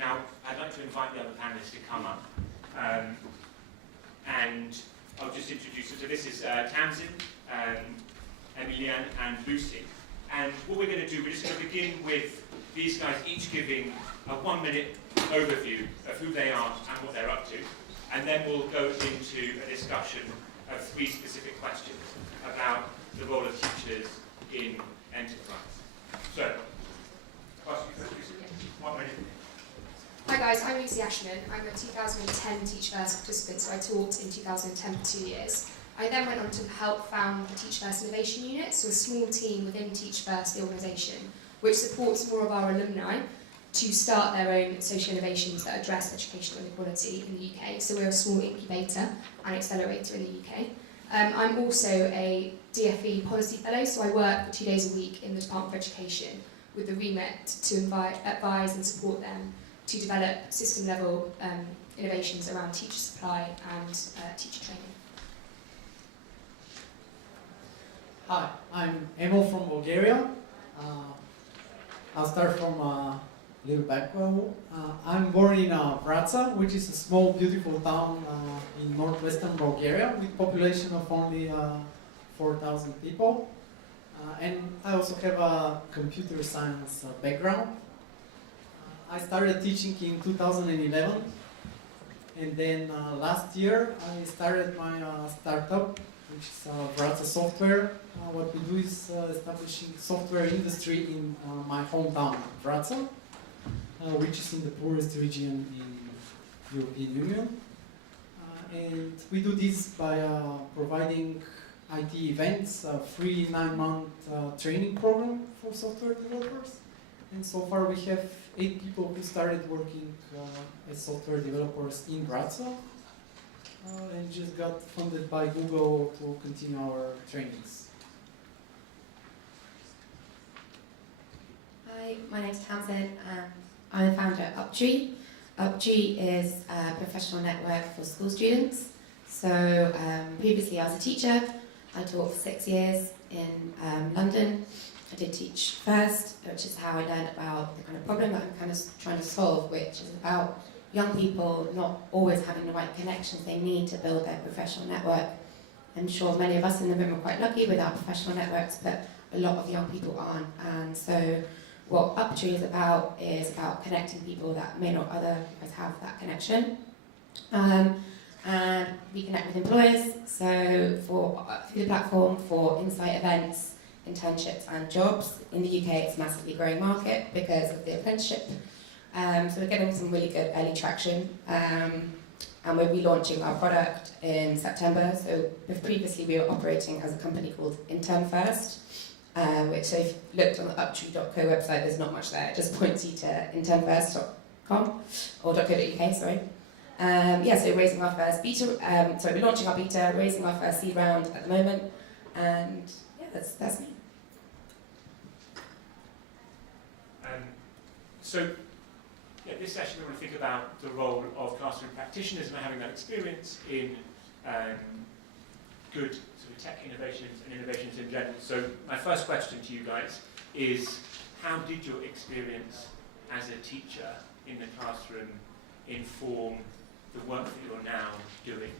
Now, I'd like to invite the other panelists to come up. And I'll just introduce you. So this is Tamsin, Emilienne, and Lucy. And what we're going to do, we're just going to begin with these guys each giving a 1-minute overview of who they are and what they're up to. And then we'll go into a discussion of 3 specific questions about the role of teachers in enterprise. So, ask you first, Lucy. 1 minute. Hi guys, I'm Lucy Ashman. I'm a 2010 Teachpreneurs participant, so I taught in 2010 for 2 years. I then went on to help found the Teach First Innovation Unit, so a small team within Teach First, the organisation, which supports more of our alumni to start their own social innovations that address educational inequality in the UK. So we're a small incubator and accelerator in the UK. I'm also a DFE policy fellow, so I work for 2 days a week in the Department of Education with the remit to advise and support them to develop system-level innovations around teacher supply and teacher training. Hi, I'm Emil from Bulgaria. I'll start from a little background. I'm born in Vratsa, which is a small, beautiful town in northwestern Bulgaria with a population of only 4,000 people. And I also have a computer science background. I started teaching in 2011, and then last year I started my startup, which is Vratsa Sofftware. What we do is establishing software industry in my hometown, Vratsa, which is in the poorest region in European Union. And we do this by providing IT events, a free 9-month training program for software developers. And so far we have 8 people who started working as software developers in Vratsa and just got funded by Google to continue our trainings. Hi, my name's Tamsin and I'm the founder of UpTree. UpTree is a professional network for school students. So previously I was a teacher. I taught for 6 years in London. I did Teach First, which is how I learned about the kind of problem that I'm kind of trying to solve, which is about young people not always having the right connections they need to build their professional network. I'm sure many of us in the room are quite lucky with our professional networks, but a lot of young people aren't. And so what UpTree is about connecting people that may not otherwise have that connection. And we connect with employers, so through the platform for insight events, internships and jobs. In the UK it's a massively growing market because of the apprenticeship. So we're getting some really good early traction and we're relaunching our product in September. So previously we were operating as a company called Intern First, which so if you looked on the uptree.co website there's not much there, it just points you to internfirst.com or .co.uk, sorry. So we're raising our first beta, we're launching our beta, raising our first seed round at the moment, and yeah, that's me. This session we're going to think about the role of classroom practitioners and having that experience in good sort of tech innovations and innovations in general. So my first question to you guys is, how did your experience as a teacher in the classroom inform the work that you're now doing?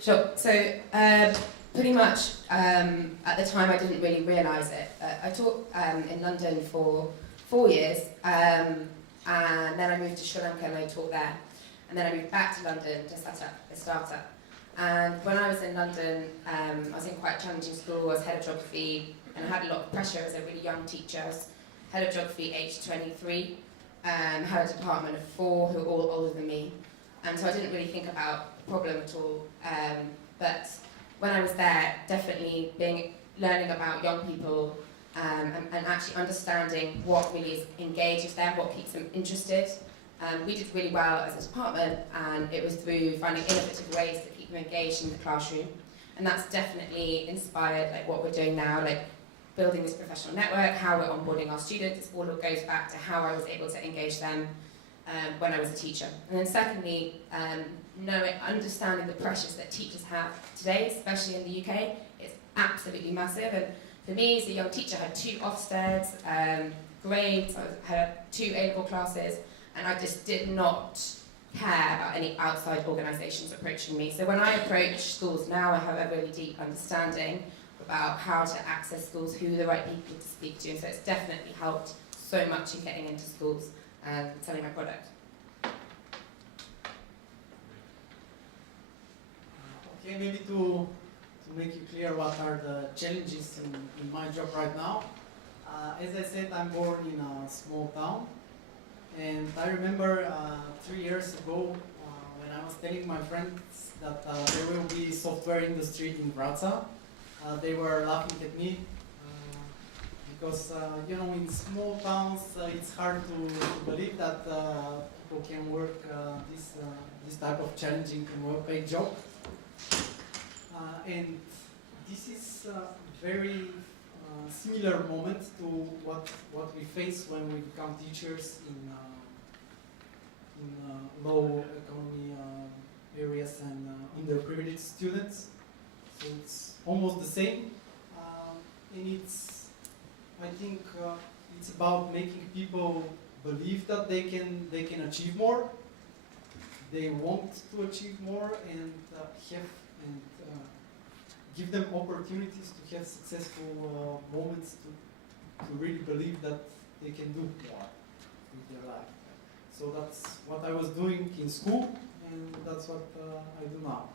Sure. So pretty much at the time I didn't really realise it. I taught in London for 4 years and then I moved to Sri Lanka and I taught there. And then I moved back to London to set up a startup. And when I was in London, I was in quite a challenging school. I was head of geography and I had a lot of pressure as a really young teacher. I was head of geography aged 23. Had a department of 4 who were all older than me, and so I didn't really think about the problem at all. But when I was there, definitely learning about young people and actually understanding what really engages them, what keeps them interested. We did really well as a department, and it was through finding innovative ways to keep them engaged in the classroom, and that's definitely inspired what we're doing now, building this professional network, how we're onboarding our students. It all goes back to how I was able to engage them when I was a teacher. And then secondly, understanding the pressures that teachers have today, especially in the UK, is absolutely massive. And for me as a young teacher, I had 2 Ofsteds, grades, I had 2 A-level classes, and I just did not care about any outside organisations approaching me. So when I approach schools now, I have a really deep understanding about how to access schools, who the right people to speak to, and so it's definitely helped so much in getting into schools and selling my product. Okay, maybe to make it clear what are the challenges in my job right now. As I said, I'm born in a small town, and I remember 3 years ago when I was telling my friends that there will be software industry in Vratsa. They were laughing at me because you know, in small towns it's hard to believe that people can work this type of challenging and well-paid job. And this is a very similar moment to what we face when we become teachers in low economy areas and underprivileged students. So it's almost the same, and I think it's about making people believe that they can achieve more. They want to achieve more and give them opportunities to have successful moments to really believe that they can do more with their life. So that's what I was doing in school, and that's what I do now.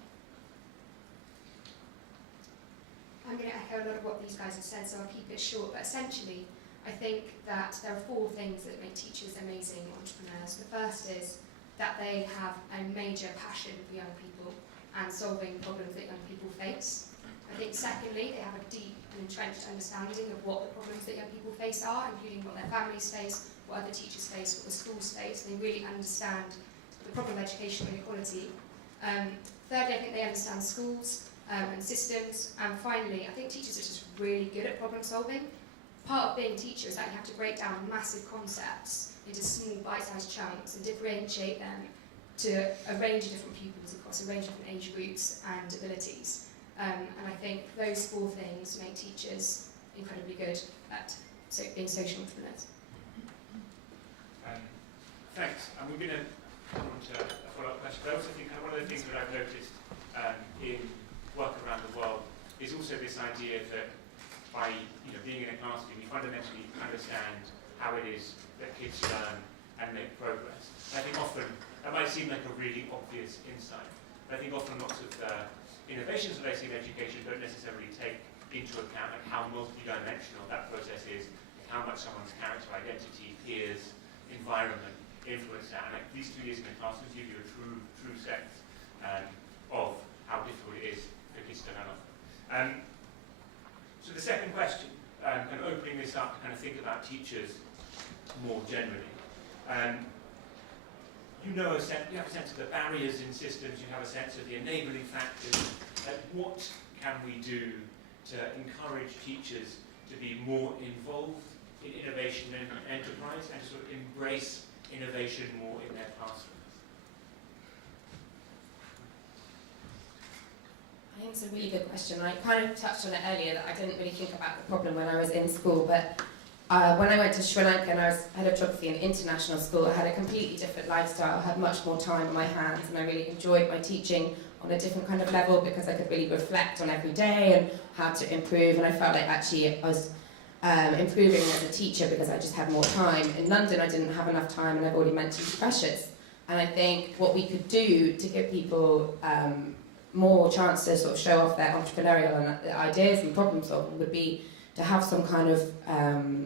I'm going to echo a lot of what these guys have said, so I'll keep it short. But essentially, I think that there are 4 things that make teachers amazing entrepreneurs. The first is that they have a major passion for young people and solving problems that young people face. I think secondly, they have a deep and entrenched understanding of what the problems that young people face are, including what their families face, what other teachers face, what the schools face. They really understand the problem of educational inequality. Thirdly, I think they understand schools and systems. And finally, I think teachers are just really good at problem solving. Part of being a teacher is that you have to break down massive concepts into small bite-sized chunks and differentiate them to a range of different pupils across a range of different age groups and abilities. And I think those 4 things make teachers incredibly good at being social entrepreneurs. Thanks. And we're going to come on to a follow-up question. But I also think one of the things that I've noticed in work around the world is also this idea that by being in a classroom, you fundamentally understand how it is that kids learn and make progress. And I think often that might seem like a really obvious insight, but I think often lots of the innovations that I see in education don't necessarily take into account like how multidimensional that process is, and how much someone's character, identity, peers, environment influence that. And like these 2 years in the classroom give you a true sense of how difficult it is for kids to learn. So the second question, kind of opening this up to kind of think about teachers more generally. You have a sense of the barriers in systems, you have a sense of the enabling factors. What can we do to encourage teachers to be more involved in innovation and enterprise and to sort of embrace innovation more in their classrooms? I think it's a really good question. I kind of touched on it earlier that I didn't really think about the problem when I was in school, but when I went to Sri Lanka and I was head of geography in international school, I had a completely different lifestyle, I had much more time on my hands, and I really enjoyed my teaching on a different kind of level because I could really reflect on every day and how to improve, and I felt like actually I was improving as a teacher because I just had more time. In London I didn't have enough time, and I've already mentioned pressures, and I think what we could do to give people more chance to sort of show off their entrepreneurial ideas and problem solving would be to have some kind of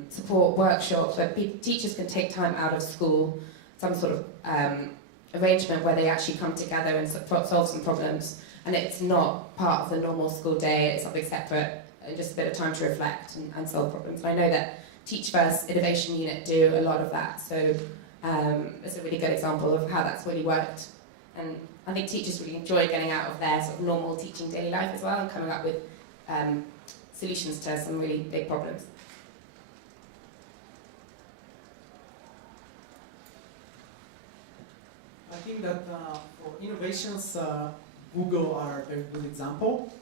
support workshops where teachers can take time out of school, some sort of arrangement where they actually come together and solve some problems, and it's not part of the normal school day, it's something separate, and just a bit of time to reflect and solve problems. And I know that Teach First Innovation Unit do a lot of that, so it's a really good example of how that's really worked. And I think teachers really enjoy getting out of their sort of normal teaching daily life as well and coming up with solutions to some really big problems. I think that for innovations, Google are a very good example.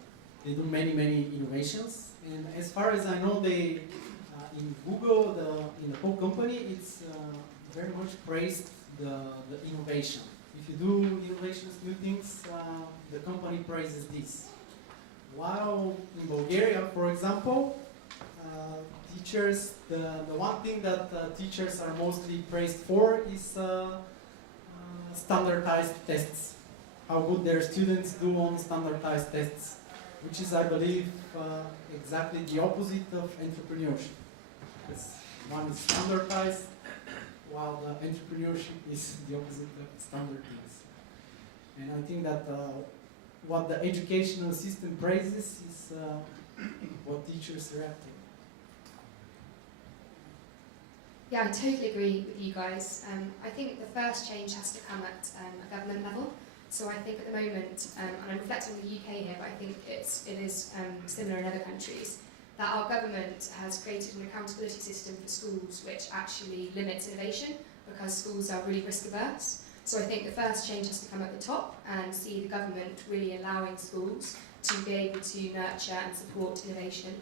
They do many innovations, and as far as I know, they in Google, in the whole company, it's very much praised the innovation. If you do innovations, new things, the company praises this. While in Bulgaria, for example, teachers, the one thing that teachers are mostly praised for is standardized tests. How good their students do on standardized tests, which is, I believe, exactly the opposite of entrepreneurship. Because one is standardized, while the entrepreneurship is the opposite of standard things. And I think that what the educational system praises is what teachers react to. Yeah, I totally agree with you guys. I think the first change has to come at a government level. So I think at the moment, and I'm reflecting on the UK here, but I think it is similar in other countries, that our government has created an accountability system for schools which actually limits innovation because schools are really risk averse. So I think the first change has to come at the top and see the government really allowing schools to be able to nurture and support innovation.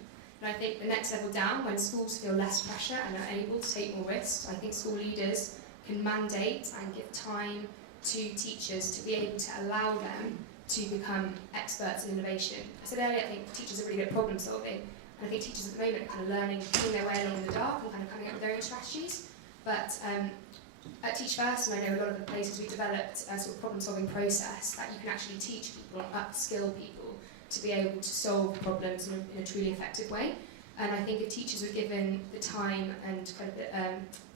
And I think the next level down, when schools feel less pressure and are able to take more risks, I think school leaders can mandate and give time to teachers to be able to allow them to become experts in innovation. I said earlier, I think teachers are really good at problem solving, and I think teachers at the moment are kind of learning, pulling their way along in the dark and kind of coming up with their own strategies. But at Teach First, and I know a lot of the places, we've developed a sort of problem solving process that you can actually teach people and upskill people to be able to solve problems in a truly effective way. And I think if teachers were given the time and kind of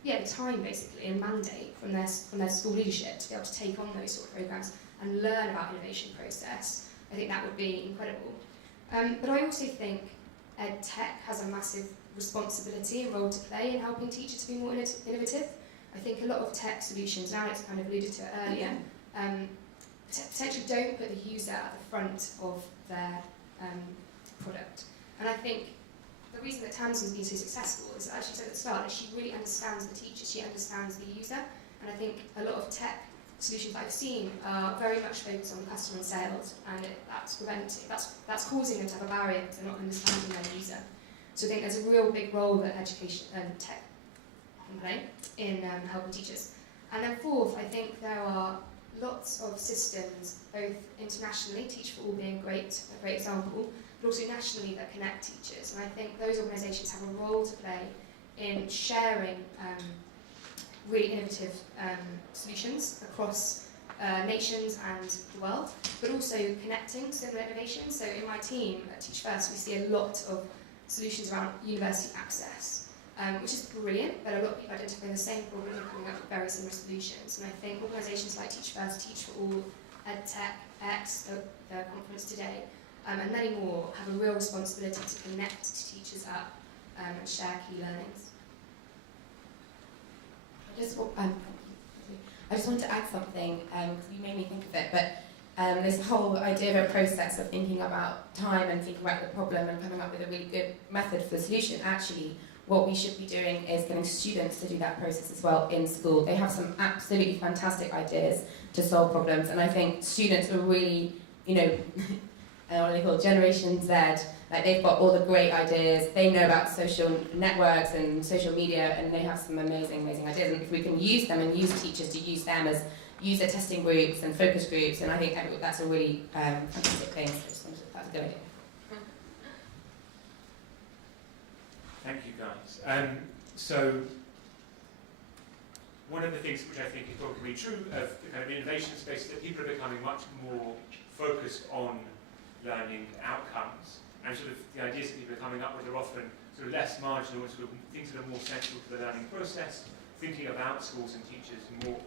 the time basically and mandate from their school leadership to be able to take on those sort of programs and learn about innovation process, I think that would be incredible. But I also think EdTech has a massive responsibility and role to play in helping teachers to be more innovative. I think a lot of tech solutions, now it's kind of alluded to it earlier, potentially don't put the user at the front of their product. And I think the reason that Tamsin's been so successful is that, as she said at the start, that she really understands the teacher, she understands the user, and I think a lot of tech solutions that I've seen are very much focused on customer and sales, and that's causing them to have a barrier because they're not understanding their user. So I think there's a real big role that education and tech can play in helping teachers. And then fourth, I think there are lots of systems, both internationally, Teach for All being a great example, but also nationally that connect teachers. And I think those organisations have a role to play in sharing really innovative solutions across nations and the world, but also connecting similar innovations. So in my team at Teach First, we see a lot of solutions around university access, which is brilliant, but a lot of people identifying the same problem and coming up with very similar solutions. And I think organisations like Teach First, Teach for All, EdTech, X, the conference today, and many more have a real responsibility to connect teachers up and share key learnings. I just want to add something, because you made me think of it, but this whole idea of a process of thinking about time and thinking about the problem and coming up with a really good method for the solution, actually what we should be doing is getting students to do that process as well in school. They have some absolutely fantastic ideas to solve problems, and I think students are really, what they call Generation Z, like they've got all the great ideas, they know about social networks and social media, and they have some amazing, amazing ideas. And if we can use them and use teachers to use them as user testing groups and focus groups, and I think that's a really fantastic thing. So I just wanted that's a good idea. Thank you, guys. So one of the things which I think is probably true of the kind of innovation space is that people are becoming much more focused on learning outcomes, and sort of the ideas that people are coming up with are often sort of less marginal and sort of things that are more central to the learning process, thinking about schools and teachers more.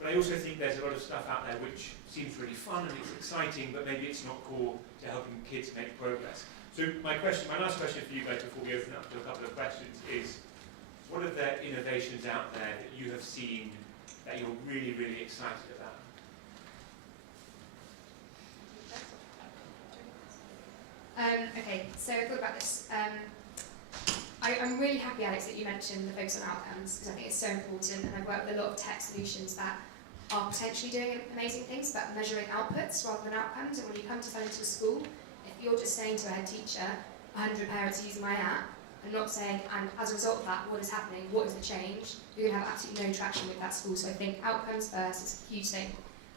But I also think there's a lot of stuff out there which seems really fun and it's exciting, but maybe it's not core to helping kids make progress. So my last question for you guys before we open up to a couple of questions is, what are the innovations out there that you have seen that you're really, really excited about? Okay, so I thought about this. I'm really happy, Alex, that you mentioned the focus on outcomes, because I think it's so important, and I've worked with a lot of tech solutions that are potentially doing amazing things, but measuring outputs rather than outcomes. And when you come to sell into a school, if you're just saying to a head teacher, 100 parents using my app and not saying, and as a result of that, what is happening, what is the change, you're going to have absolutely no traction with that school. So I think outcomes first is a huge thing.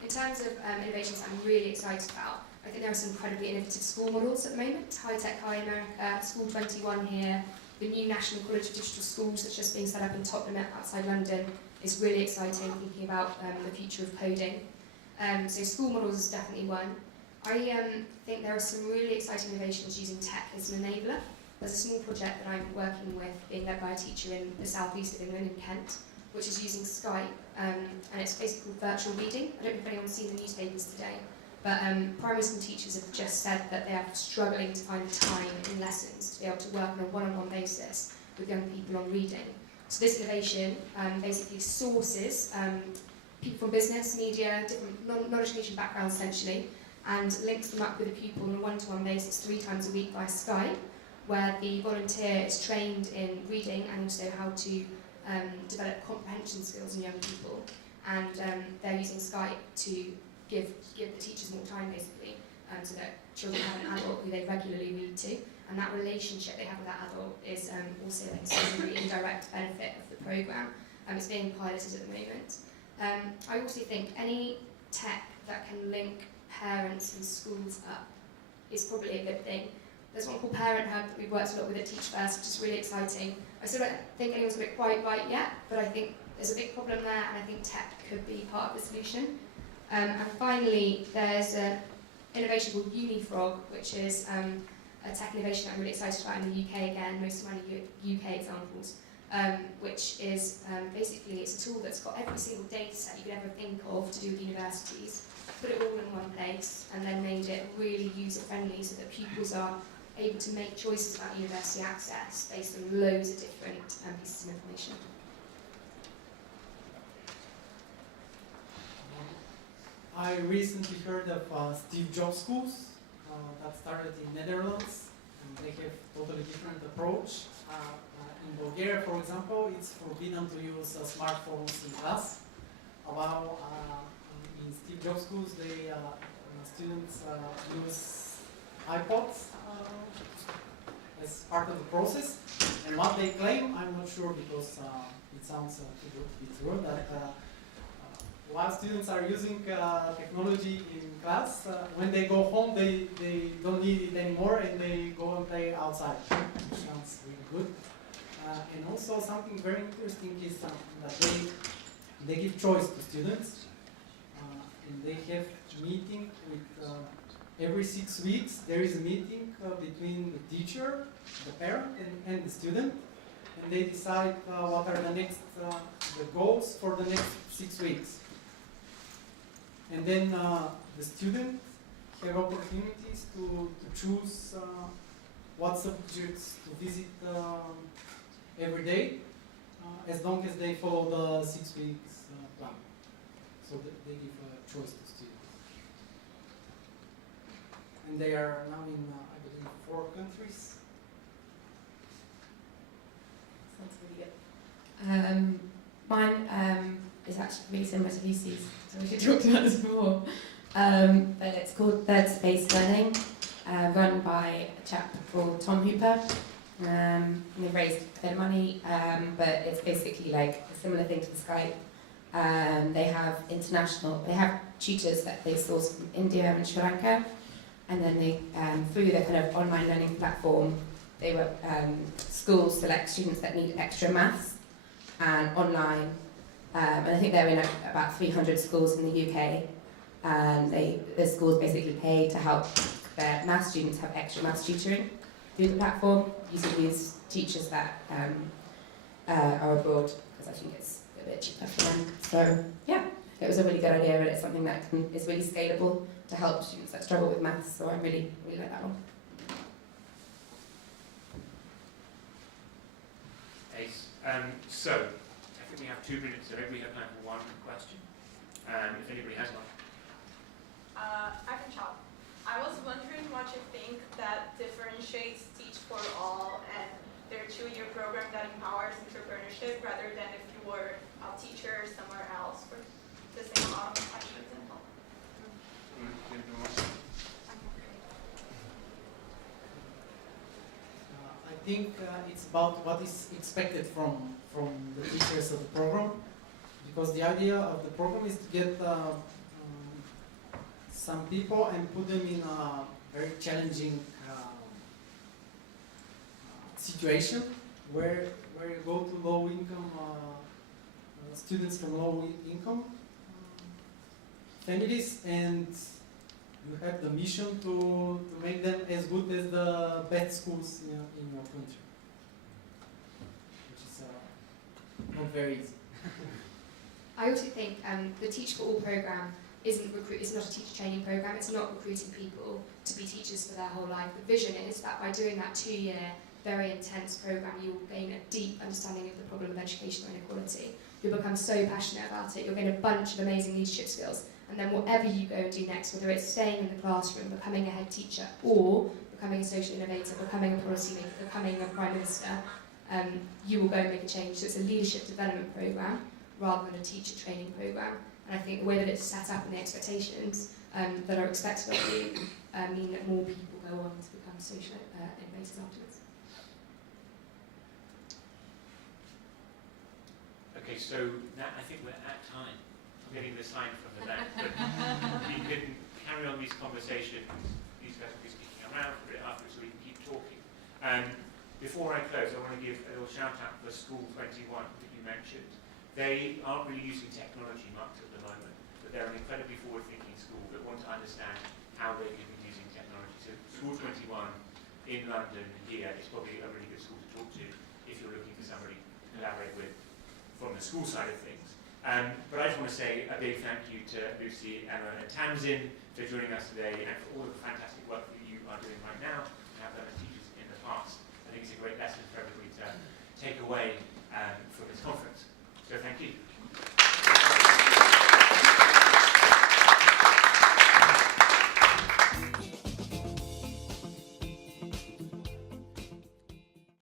In terms of innovations I'm really excited about, I think there are some incredibly innovative school models at the moment. High Tech High America, School 21 here, the new National College of Digital Schools that's just being set up in Tottenham outside London is really exciting, thinking about the future of coding. So school models is definitely one. I think there are some really exciting innovations using tech as an enabler. There's a small project that I'm working with, being led by a teacher in the southeast of England, in Kent, which is using Skype, and it's basically called virtual reading. I don't know if anyone's seen the newspapers today, but primary school teachers have just said that they are struggling to find time in lessons to be able to work on a one-on-one basis with young people on reading. So this innovation basically sources people from business, media, different non-education backgrounds essentially, and links them up with a pupil on a one-to-one basis 3 times a week via Skype, where the volunteer is trained in reading and also how to develop comprehension skills in young people. And they're using Skype to give the teachers more time, basically, so that children have an adult who they regularly read to. And that relationship they have with that adult is also like a really indirect benefit of the programme. It's being piloted at the moment. I also think any tech that can link parents and schools up is probably a good thing. There's one called Parent Hub that we've worked a lot with at Teachpreneurs, which is really exciting. I still don't think anyone's got it quite right yet, but I think there's a big problem there, and I think tech could be part of the solution. And finally, there's an innovation called UniFrog, which is a tech innovation that I'm really excited about in the UK again, most of my UK examples, which is basically it's a tool that's got every single data set you could ever think of to do with universities, put it all in one place, and then made it really user-friendly so that pupils are able to make choices about university access based on loads of different pieces of information. I recently heard of Steve Jobs schools that started in Netherlands, and they have totally different approach. In Bulgaria, for example, it's forbidden to use smartphones in class. While in Steve Jobs schools, they students use iPods as part of the process. And what they claim, I'm not sure because it sounds too good to be true, that while students are using technology in class, when they go home, they don't need it anymore and they go and play outside, which sounds really good. And also something very interesting is that they give choice to students, and they have meeting with every 6 weeks. There is a meeting between the teacher, the parent, and the student, and they decide what are the next the goals for the next 6 weeks. And then the student have opportunities to choose what subjects to visit every day, as long as they follow the 6 weeks plan. So they give a choice to students. And they are now in, I believe, 4 countries. Sounds really good. Mine is actually really similar to Lucy's, so we talked about this before. But it's called Third Space Learning, run by a chap called Tom Hooper. And they've raised a bit of money, but it's basically like a similar thing to the Skype. They have tutors that they source from India and Sri Lanka, and then they, through their kind of online learning platform, they were schools select students that need extra maths and online. And I think they're in about 300 schools in the UK, and the schools basically pay to help their maths students have extra maths tutoring through the platform, using these teachers that are abroad, because I think it's a bit cheaper for them. So yeah, it was a really good idea, and it's something that is really scalable to help students that struggle with maths. So I really, really like that one. Ace. So I think we have 2 minutes, so maybe we have time for one question. If anybody has one. I can talk. I was wondering what you think that differentiates Teach for All and their 2-year program that empowers entrepreneurship rather than if you were a teacher somewhere else for the same amount of time, for example. think it's about what is expected from the teachers of the program, because the idea of the program is to get some people and put them in a very challenging situation where you go to low income students from low income families, and you have the mission to make them as good as the best schools in your country, which is not very easy. I also think the Teach for All program it's not a teacher training program. It's not recruiting people to be teachers for their whole life. The vision is that by doing that 2-year, very intense program, you will gain a deep understanding of the problem of educational inequality. You'll become so passionate about it. You'll gain a bunch of amazing leadership skills. And then whatever you go and do next, whether it's staying in the classroom, becoming a head teacher, or becoming a social innovator, becoming a policymaker, becoming a prime minister, you will go and make a change. So it's a leadership development program rather than a teacher training program. And I think the way that it's set up and the expectations that are expected of you mean that more people go on to become social innovators afterwards. Okay, so now I think we're at time. I'm getting the sign from the back, but you can carry on these conversations. These guys will be speaking around for a bit afterwards, so we can keep talking. Before I close, I want to give a little shout out for School 21 that you mentioned. They aren't really using technology much at the moment, but they're an incredibly forward-thinking school that want to understand how they can be using technology. So School 21 in London here is probably a really good school to talk to if you're looking for somebody to collaborate with from the school side of things. But I just want to say a big thank you to Lucy, Emma and Tamsin for joining us today and for all of the fantastic work that you are doing right now and have done as teachers in the past. I think it's a great lesson for everybody to take away